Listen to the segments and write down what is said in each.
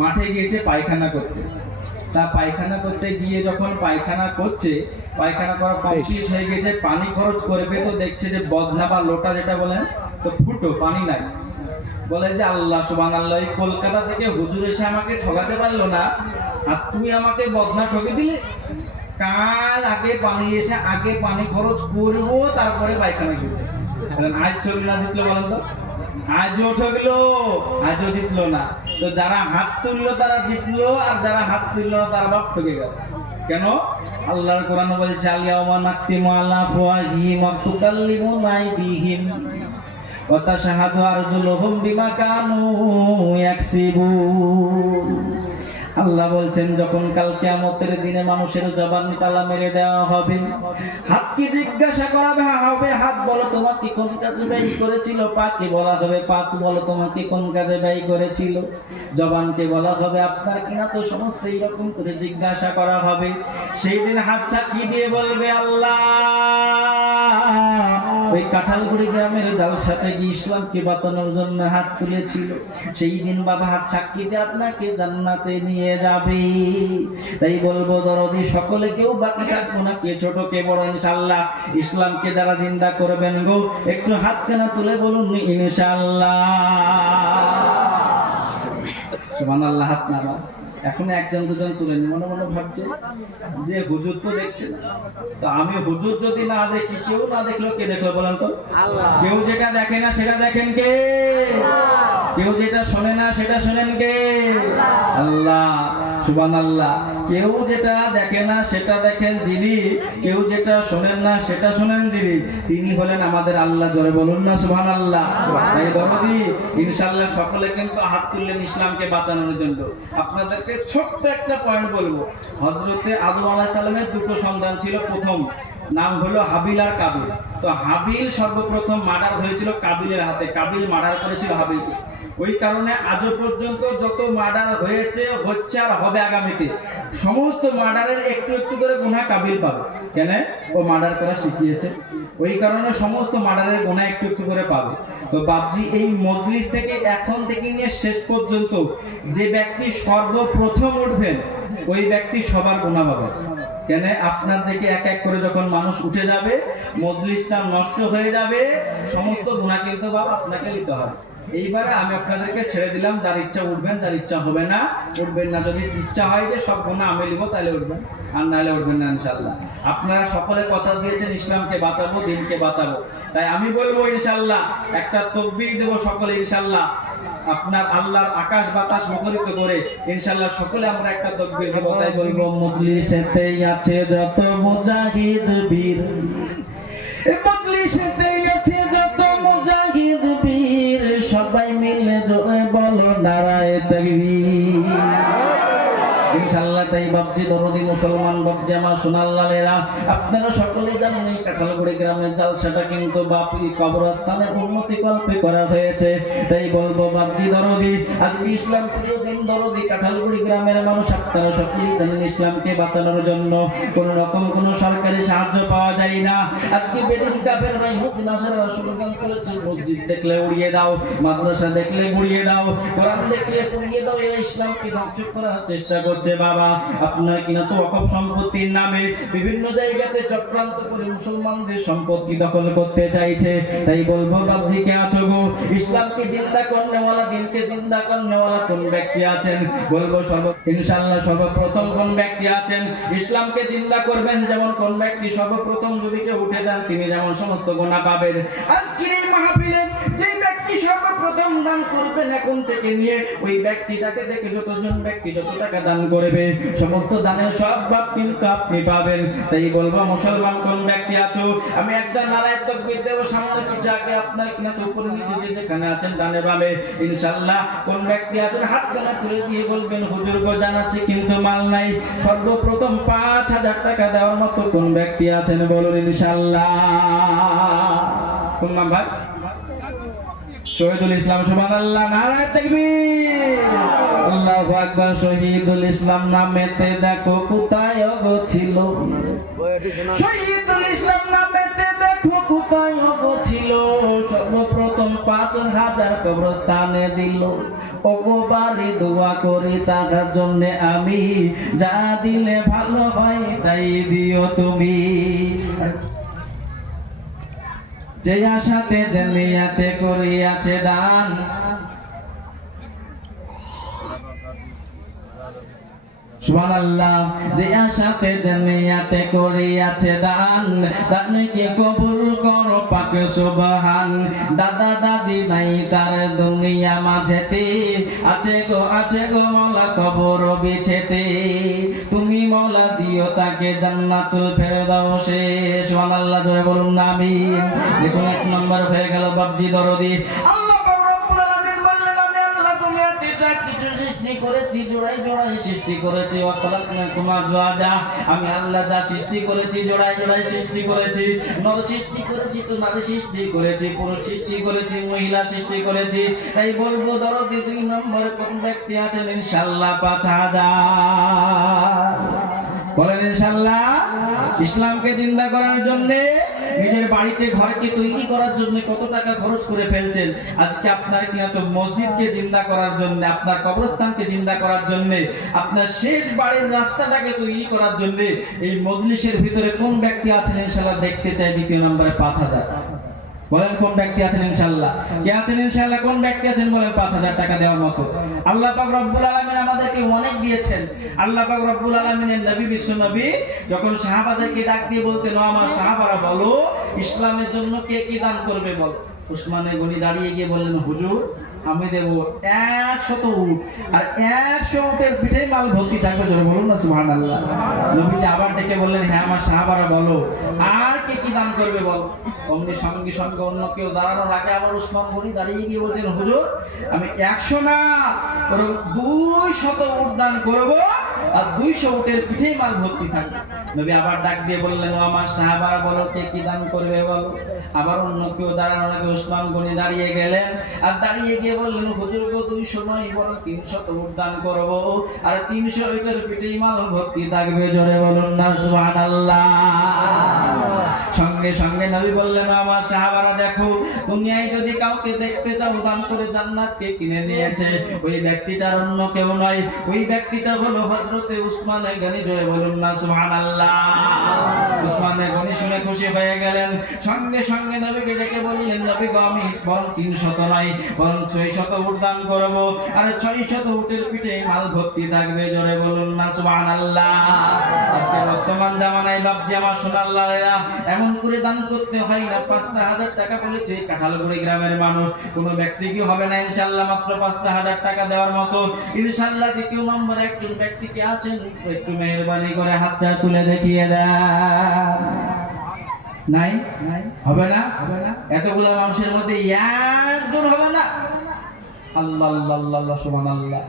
মাঠে গিয়েছে পায়খানা করতে। তা পায়খানা করতে গিয়ে যখন পায়খানা করছে, পায়খানা করা কমপ্লিট হয়ে গেছে, পানি খরচ করবে তো দেখছে যে বদনা বা লোটা যেটা বলেন তো ফুটো, পানি নাই। বলে যে আল্লাহ সুবহানাল্লাহ, এই কলকাতা থেকে হুজুর এসে আমাকে ঠকাতে পারলো না, আর তুমি আমাকে বদনা ঠকে দিলে। কাল আগে পানি এসে আগে পানি খরচ করবো, তারপরে পায়খানা করবো। আজ ঠকলো না জিতলো বলেন তো? আজও ঠকলো, আজও জিতলো না। তো যারা হাত তুললো তারা জিতলো, আর যারা হাত তুললো না তারা বাপ ঠকে গেল। কেন? আল্লাহর কোরআন বলছে আলিয়াউমা নাখতিমু আলা আফওয়াহিহিম ওয়া তুকাল্লিমুনা আইদিহিম ওয়া তাশহাদু আরজুলুহুম বিমা কানু ইয়াকসিবুন। আল্লাহ বলছেন যখন কাল কিয়ামতের দিনে মানুষের জবান তালা মেরে দেওয়া হবে, হাতকে জিজ্ঞাসা করা হবে, হাত বলো তোমাকে কোন কাজে ব্যয় করেছিল। পাকে বলা হবে, পাক বলো তোমাকে কোন কাজে ব্যয় করেছিল। জবানকে বলা হবে আপনার কিনা, তো সমস্ত এইরকম করে জিজ্ঞাসা করা হবে। সেই দিন হাত সাক্ষী দিয়ে বলবে আল্লাহ, ওই কাঁঠালগুড়ি গ্রামের জালসাতে গিয়ে ইসলামকে বাঁচানোর জন্য হাত তুলেছিল। সেই দিন বাবা হাত সাক্ষী দিয়ে আপনাকে জান্নাতে নিয়ে যাবে। তাই বলবো দরদি সকলে, কেউ বাকি থাকবো না, কে ছোট কে বড়, ইনশাআল্লাহ ইসলামকে যারা জিন্দা করবেন গো, একটু হাত কেনা তুলে বলুন ইনশাআল্লাহ। সুবহানাল্লাহ। হাত নামা এখন একজন দুজন তুলেন, মনে মনে ভাবছে যে হুজুর তো দেখছে না, তো আমি হুজুর যদি না দেখি, কেউ না দেখলো, কে দেখলো বলেন তো? কেউ যেটা দেখে না সেটা দেখেন কে? কেউ যেটা শোনে না সেটা শোনেন কে? আল্লাহ। সুবহানাল্লাহ। কেউ যেটা দেখে না সেটা দেখেন যিনি, কেউ যেটা শোনেন না সেটা শোনেন যিনি, তিনি হলেন আমাদের আল্লাহ। জোরে বলুন না সুবহানাল্লাহ। তাই দরদি ইনশাআল্লাহ সকলে কিন্তু হাত তুললেন ইসলামকে বাঁচানোর জন্য। আপনাদেরকে ছোট্ট একটা পয়েন্ট বলবো। হযরতে আদম আলাইহিস সালামের দুটো সন্তান ছিল, প্রথম নাম হলো হাবিল আর কাবিল। তো হাবিল সর্বপ্রথম মার্ডার হয়েছিল কাবিলের হাতে, কাবিল মার্ডার করেছিল হাবিলকে। ওই কারণে আজও পর্যন্ত যত মার্ডার হয়েছে, হচ্ছে আর হবে আগামীতে, সমস্ত মার্ডারের একটু একটু করে গুনাহ কাবিল পাবে। কেন? ও মার্ডার করা শিখিয়েছে, ওই কারণে সমস্ত মার্ডারের গুনাহ একটু একটু করে পাবে। তো বাপজি এই মজলিস থেকে এখন থেকে নিয়ে শেষ পর্যন্ত যে ব্যক্তি সর্বপ্রথম উঠবেন, ওই ব্যক্তি সবার গুনাহ পাবে। কেন? আপনার দিকে এক এক করে যখন মানুষ উঠে যাবে, মজলিসটা নষ্ট হয়ে যাবে, সমস্ত গুনাহ কিন্তু বাবা আপনাকে নিতে হবে। এইবারে আমি আপনাদেরকে ছেড়ে দিলাম, যার ইচ্ছা উঠবেন, যার ইচ্ছা হবে না উঠবেন না। যদি ইচ্ছা হয় যে সব গুনাহ আমি নিব, তাহলে উঠবেন, আর নাহলে উঠবেন না ইনশাআল্লাহ। আপনারা সকলে কথা দিয়েছেন ইসলামকে বাঁচাবো, দিনকে বাঁচাবো, তাই আমি বলবো ইনশাআল্লাহ একটা তাকবীর দেব সকলে ইনশাআল্লাহ। আপনার আল্লাহর আকাশ বাতাস মুখরিত করে ইনশাআল্লাহ সকলে আমরা একটা তাকবীর দেব। তাই বলবো মজলিসেতেই আছে যত মুজাহিদ বীর, এই মজলিসেতেই আছে যত মুজাহিদ বীর, সবাই মিলে জোরে বলো নারায়ে তাকবীর ইনশাআল্লাহ। তাই বাপজি দরদি মুসলমান বাপজি আমার সোনার লালেরা, আপনারা সকলেই জানেন এই কাঁঠালগুড়ি গ্রামের জালসাটা কিন্তু বাপি কবরস্থানে উন্নতি কল্পে করা হয়েছে। তাই বলবো বাপজি দরদি, আজকে ইসলাম প্রিয় দিন দরদি কাঁঠালগুড়ি গ্রামের মানুষ, আপনারা সকলেই জানেন ইসলামকে বাঁচানোর জন্য কোন রকম কোন সরকারি সাহায্য পাওয়া যায় না। আজকে বেদিন কাফের রাইহুদ্দিন আশারা স্লোগান করেছে, মসজিদ দেখলে উড়িয়ে দাও, মাদ্রাসা দেখলে উড়িয়ে দাও, কোরআন দেখলে পুড়িয়ে দাও। এরা ইসলামকে ধ্বংস করার চেষ্টা করছে। বাবা আপনার কিনা তো ওয়াকফ সম্পত্তির নামে বিভিন্ন জায়গাতে চক্রান্ত করে মুসলমানদের সম্পত্তি দখল করতে চাইছে। তাই বলবো বাপজি কে আছো গো, ইসলামকে জিন্দা করনেওয়ালা, দিনকে জিন্দা করনেওয়ালা কোন ব্যক্তি আছেন? বলবো ইনশাআল্লাহ সর্বপ্রথম কোন ব্যক্তি আছেন ইসলামকে জিন্দা করবেন, যেমন কোন ব্যক্তি সর্বপ্রথম যদি কেউ উঠে যান, তিনি যেমন সমস্ত গুনাহ পাবেন। আজকের এই মাহফিলে যে ব্যক্তি সর্বপ্রথম দান করবেন, এখন থেকে নিয়ে ওই ব্যক্তিটাকে দেখে যতজন ব্যক্তি যত টাকা দান করবে, সমস্ত দানের সব ভাগ কিন্তু আপনি পাবেন। তাই বলবো মুসলমান কোন ব্যক্তি আছো, আমি একটা নারায়ে তাকবীর দেব, সামনে পিছে আগে আপনার কিনা তো উপরে নিচে যে যেখানে আছেন ডানে বামে ইনশাআল্লাহ কোন ব্যক্তি আছেন হাত কানা তুলে দিয়ে বলবেন হুজুর গো জানাচ্ছি কিন্তু মাল নাই, সর্বপ্রথম 5000 টাকা দেওয়ার মতো কোন ব্যক্তি আছেন বলুন ইনশাআল্লাহ। কোন নাম ভাই? শহীদুল ইসলাম। সুবহানাল্লাহ। নারায়ে তাকবীর। আল্লাহু আকবার। শহীদুল ইসলাম নামেতে দেখো কোথায় গো ছিল, শহীদুল ইসলাম নামেতে দেখো দেখো কোথায় ওগো ছিল, সর্বপ্রথম 5000 কবরস্থানে দিল। ওগো বাড়ি দোয়া করি তার জন্য আমি, যা দিলে ভালো হয় তাই দিও তুমি। যে আশাতে যে নিয়াতে করিয়াছে দান, সুবহানাল্লাহ, যে আশাতে যে নিয়াতে করিয়াছে দান, দানকে কবুল করো পাক সুবহান। দাদা দাদি নাই তার দুনিয়া মাঝেতে, আছে গো মওলা কবর বিছেতে। তুমি মওলা দিও তাকে জান্নাতুল ফেরদাউসে। সুবহানাল্লাহ, জোরে বলুন না আমিন। দেখুন 1 নম্বর হয়ে গেল বাপজি দরদি। সৃষ্টি করেছি, আমি আল্লাহ যা সৃষ্টি করেছি জোড়ায় জোড়ায় সৃষ্টি করেছি। নর সৃষ্টি করেছি তো নারী সৃষ্টি করেছি, পুরুষ সৃষ্টি করেছি, মহিলা সৃষ্টি করেছি। তাই বলবো দরদি 2 নম্বর কোন ব্যক্তি আছেন ইনশাআল্লাহ 5000 বলেন ইনশাআল্লাহ। ইসলামকে জিন্দা করার জন্য, নিজের বাড়িতে ঘরকে তৈরি করার জন্য কত টাকা খরচ করে ফেলছেন। আজকে আপনার কিনা তো মসজিদকে জিন্দা করার জন্য, আপনার কবরস্থানকে জিন্দা করার জন্য, আপনার শেষ বাড়ির রাস্তাটাকে তৈরি করার জন্য এই মজলিসের ভিতরে কোন ব্যক্তি আছেন ইনশাআল্লাহ দেখতে চাই 2 নম্বরে 5000 বলেন কোন ব্যক্তি আছেন ইনশাআল্লাহ? কে আছেন ইনশাআল্লাহ? কোন ব্যক্তি আছেন বলেন 5000 টাকা দেওয়ার মতো? আল্লাহ পাক রব্বুল আলামিন আমাদেরকে অনেক দিয়েছেন। আল্লাহ পাক রব্বুল আলামিনের নবী বিশ্ব নবী যখন সাহাবাদেরকে ডাক দিয়ে বলতেন, ও আমার সাহাবারা বলো ইসলামের জন্য কে কি দান করবে বলো। উসমানে গনি দাঁড়িয়ে গিয়ে বললেন, হুজুর আমি দেব 100 উট, আর 100 উটের পিঠে মাল ভর্তি থাকবে। জোরে বলুন না সুবহানাল্লাহ। নবীজি আবার ডেকে বললেন, হ্যাঁ আমার সাহাবারা বলো আর কে কি দান করবে বলো। অমনি সঙ্গে সঙ্গে অন্য কেউ দাঁড়ানোর আগে আবার উসমান গনি দাঁড়িয়ে গিয়ে বলছেন, হুজুর আমি 100 না 200 উট দান করব, আর 200 উটের পিঠে মাল ভর্তি থাকবে। নবী আবার ডাক দিয়ে বললেন, ও আমার সাহাবারা বলো কে কি দান করবে বলো। আবার অন্য কেউ দাঁড়ানোর আগে উসমান গনি দাঁড়িয়ে গেলেন, আর দাঁড়িয়ে গিয়ে বললেন, হুজুর গো 200 নয় বরং 300 উট দান করব, আর 300 উটের পিঠে মাল ভর্তি থাকবে। জোরে বলুন না সুবহানাল্লাহ। সঙ্গে সঙ্গে নবী বললেন, আমার সাহাবারা দেখো দুনিয়ায় যদি কাউকে দেখতে চাও দান করে জান্নাতকে কিনে নিয়েছে, ওই ব্যক্তিটার অন্য কেউ নয়, ওই ব্যক্তিটা হলো হযরতে উসমান গনি। জোরে বলুন না সুবহানাল্লাহ। উসমান গনি শুনে খুশি হয়ে গেলেন। সঙ্গে সঙ্গে নবীকে ডেকে বললেন, নবী গো আমি বরং 300 নয় বরং 600 উট দান করব, আর 600 উটের পিঠে মাল ভর্তি থাকবে। জোরে বলুন না সুবহানাল্লাহ। আজকে বর্তমান জামানায় বাপজি আমার সোনাল্লাহরা এমন করে দান করতে হয় না। 5000 টাকা বলেছে কাঁঠালগুড়ি গ্রামের মানুষ, কোন ব্যক্তি কি হবে না ইনশাআল্লাহ মাত্র 5000 টাকা দেওয়ার মতো ইনশাআল্লাহ। 2 নম্বরে একজন ব্যক্তি কি আছেন একটু মেহেরবানি করে হাতটা তুলে দেখিয়ে দেন। নাই হবে না? এতগুলো মানুষের মধ্যে একজন হবে না? আল্লাহ আল্লাহ আল্লাহ সুবহানাল্লাহ।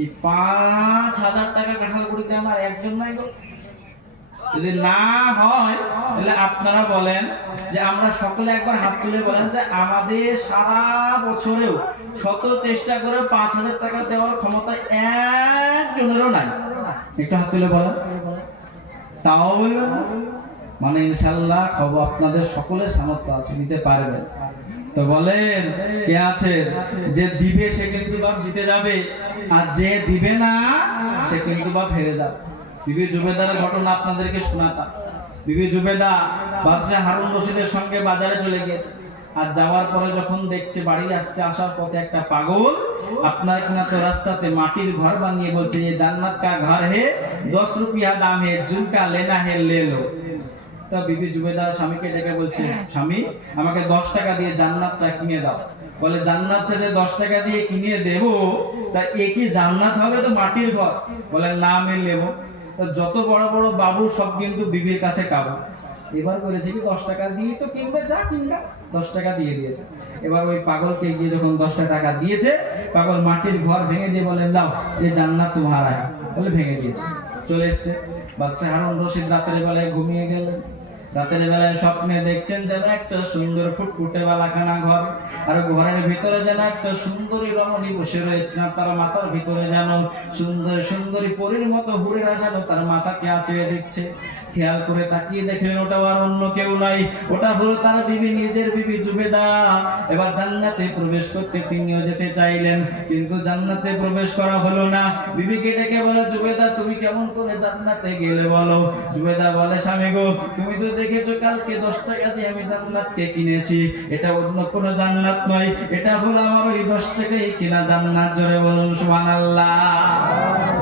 এই 5000 টাকা কাঁঠালগুড়িতে আমার একজন নাই গো। যদি না হয় তাহলে আপনারা বলেন যে আমরা সকলে একবার হাত তুলে বলেন যে আমাদের সারা বছরেও শত চেষ্টা করে 5000 টাকা দেওয়ার ক্ষমতা একজনেরও নাই। একটু হাত তুলে বলেন, তাও বলবেন মানে ইনশাআল্লাহ খবর আপনাদের সকলের সামর্থ্য আছে, নিতে পারবেন। তো বলেন কে আছে? যে দিবে সে কিন্তু বাপ জিতে যাবে, আর যে দিবে না সে কিন্তু বাপ হেরে যাবে। বিবি জুবেদারের ঘটনা আপনাদেরকে শোনাতাম। বিবি জুবেদা বাদশা হারুন রশিদের সঙ্গে বাজারে চলে গিয়েছে, আর যাওয়ার পরে যখন দেখছে বাড়ি আসছে, আসার পথে একটা পাগল আপনার কিনা তো রাস্তাতে মাটির ঘর বানিয়ে বলছে, ये জান্নাত কা ঘর হে 10 রুপিয়া দাম হে, জিনকা লেনা হে লে লো। তা বিবি জুবেদার স্বামীকে ডেকে বলছে, স্বামী আমাকে 10 টাকা দিয়ে জান্নাতটা কিনে দাও। বলে জান্নাতটা যে 10 টাকা দিয়ে কিনে দেব তা এ কি জান্নাত হবে? তো মাটির ঘর। বলে না আমি নেব। তো যত বড় বড় বাবু সব কিন্তু বিবির কাছে কাবু। এবার বলেছে কি 10 টাকা দিয়ে তো কিনবে, যা কিনবে। 10 টাকা দিয়ে দিয়েছে। এবার ওই পাগলকে গিয়ে যখন 10 টাকা দিয়েছে, পাগল মাটির ঘর ভেঙে দিয়ে বলে, নাও এই জান্নাত তোমার। বলে ভেঙে দিয়েছে, চলে এসছে। বাদশা হারুন রশিদ রাতের বেলায় ঘুমিয়ে গেলেন। রাতের বেলায় স্বপ্নে দেখছেন যেন একটা সুন্দর ফুটফুটে বালাখানা ঘর, আর ঘরের ভিতরে যেন একটা সুন্দরী রমণী বসে রয়েছে, তার মাথার ভিতরে যেন সুন্দর সুন্দরী পরীর মতো হুরেরা যেন তার মাথাকে আঁচড়ে দিচ্ছে। খেয়াল করে তাকিয়ে দেখলেন ওটা আর অন্য কেউ নাই, ওটা হলো তার বিবি, নিজের বিবি জুবেদা। এবার জান্নাতে প্রবেশ করতে তিনিও যেতে চাইলেন, কিন্তু জান্নাতে প্রবেশ করা হলো না। বিবিকে ডেকে বলে, জুবেদা তুমি কেমন করে জান্নাতে গেলে বলো? জুবেদা বলে, স্বামী গো, তুমি তো দেখেছো কালকে 10 টাকা দিয়ে আমি জান্নাতকে কিনেছি, এটা অন্য কোনো জান্নাত নয়, এটা হলো আমার ওই 10 টাকায় কিনা জান্নাত। জোরে বলুন সুবহানাল্লাহ।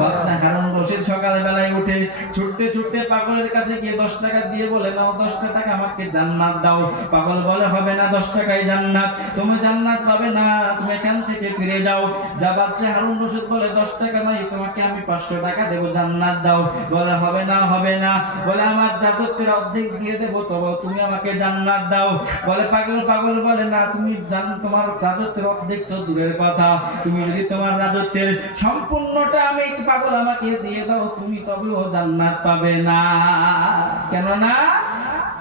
বাদশা হারুন রশিদ সকাল বেলায় উঠে ছুটতে ছুটতে পাগলের কাছে গিয়ে 10 টাকা দিয়ে বলে, নাও 10 টাকা আমাকে জান্নাত দাও। পাগল বলে, হবে না, 10 টাকাই জান্নাত, তুমি জান্নাত পাবে না, তুমি এখান থেকে ফিরে যাও। যা বাদশা হারুন রশিদ বলে, 10 টাকা নাই, তোমাকে আমি 500 টাকা দেবো, জান্নাত দাও। বলে, হবে না, হবে না, বলে আমার যাবতীয় অর্ধেক দিয়ে দেবো, তবে তুমি আমাকে জান্নাত দাও। বলে পাগল বলে, না, তুমি তোমার রাজত্বের অর্ধেক তো দূরের কথা, তুমি যদি তোমার রাজত্বের সম্পূর্ণটা আমি পাগল আমাকে দিয়ে দাও, তুমি তবেও জান্নাত পাবে না। কেননা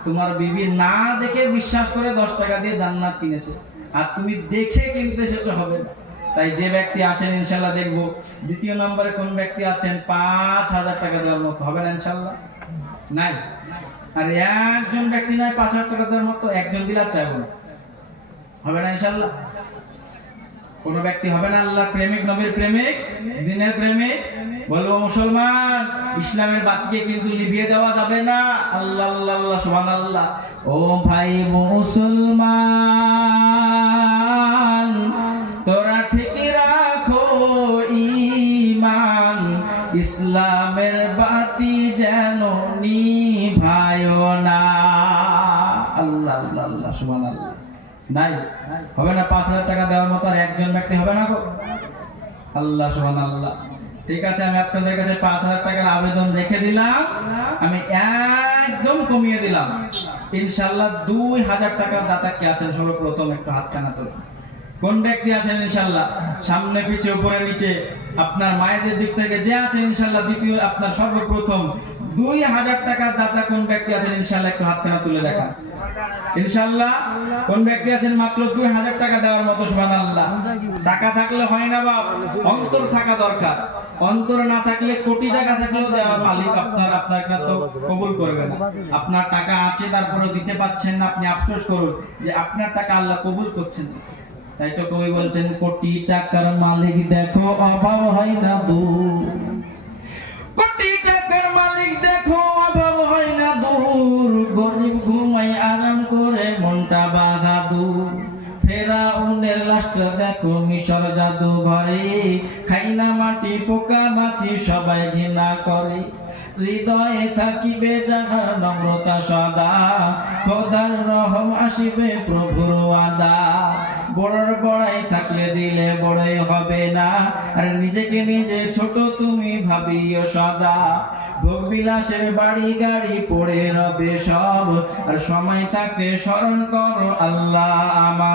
তোমার বিবি না দেখে বিশ্বাস করে 10 টাকা দিয়ে জান্নাত কিনেছে, আর তুমি দেখে কিনতে এসেছো, হবে না। তাই যে ব্যক্তি আছেন ইনশাআল্লাহ দেখবো, দ্বিতীয় নম্বরে কোন ব্যক্তি আছেন 5,000 টাকা দেওয়ার মতো, হবে না ইনশাআল্লাহ? নাই। আর একজন ব্যক্তি নাই 5,000 টাকা দেওয়ার মতো, একজন দিলার চাইবো না, হবে না ইনশাআল্লাহ? কোন ব্যক্তি হবে না আল্লাহর প্রেমিক, নবীর প্রেমিক, দ্বীনের প্রেমিক, বলবো মুসলমান, ইসলামের বাতিকে কিন্তু লিভিয়ে দেওয়া যাবে না। আল্লাহ আল্লাহ আল্লাহ সুবহানাল্লাহ। ও ভাই মুসলমান, তোরা ঠিক রাখো ঈমান, ইসলামের বাতি যেন নিভায় না। আল্লাহ আল্লাহ আল্লাহ সুবহানাল্লাহ। নাই, হবে না 5,000 টাকা দেওয়ার মতো আর একজন ব্যক্তি, হবে না গো? আল্লাহ সুবহানাল্লাহ। ঠিক আছে, আমি আপনাদের কাছে 5,000 টাকার আবেদন রেখে দিলাম, আমি একদম কমিয়ে দিলাম। ইনশাআল্লাহ 2,000 টাকার দাতা কে আছেন সর্বপ্রথম একটু হাতখানা তুলুন। কোন ব্যক্তি আছেন ইনশাআল্লাহ? সামনে পিছে উপরে নিচে আপনার মায়েদের দিক থেকে যে আছেন ইনশাআল্লাহ, দ্বিতীয় আপনার সর্বপ্রথম 2,000 টাকার দাতা কোন ব্যক্তি আছেন ইনশাআল্লাহ একটু হাতখানা তুলে দেখান। ইনশাআল্লাহ কোন ব্যক্তি আছেন মাত্র 2,000 টাকা দেওয়ার মতো? সুবহানাল্লাহ। টাকা থাকলে হয় না বাপ, অন্তর থাকা দরকার। অন্তর না থাকলে কোটি টাকা থাকলেও দেওয়ার মালিক আপনাকে তো কবুল করবে না। আপনার টাকা আছে তারপরে দিতে পাচ্ছেন না, আপনি আফসোস করুন যে আপনার টাকা আল্লাহ কবুল করছেন না। তাই তো কবি বলছেন, কোটি টাকার মালিক দেখো অভাব হয় না দূর, কোটি টাকার মালিক দেখো অভাব হয় না দূর, গরিব ঘুমায় আরাম করে মনটা বাহাদুর, ফেরাউনের লাশটা দেখো মিশর জাদু ঘরে, খাই না মাটি পোকা মাছি সবাই ঘৃণা করে, হৃদয়ে থাকিবে যাহার নম্রতা সদা, খোদার রহম আসিবে প্রভুর ওয়াদা, বড়র বড়াই থাকলে দিলে বড়ই হবে না, আর নিজেকে নিজে ছোট তুমি ভাবিও সদা, ভোগ বিলাসের বাড়ি গাড়ি পড়ে রবে সব, আর সময় থাকতে স্মরণ করো আল্লাহ আমার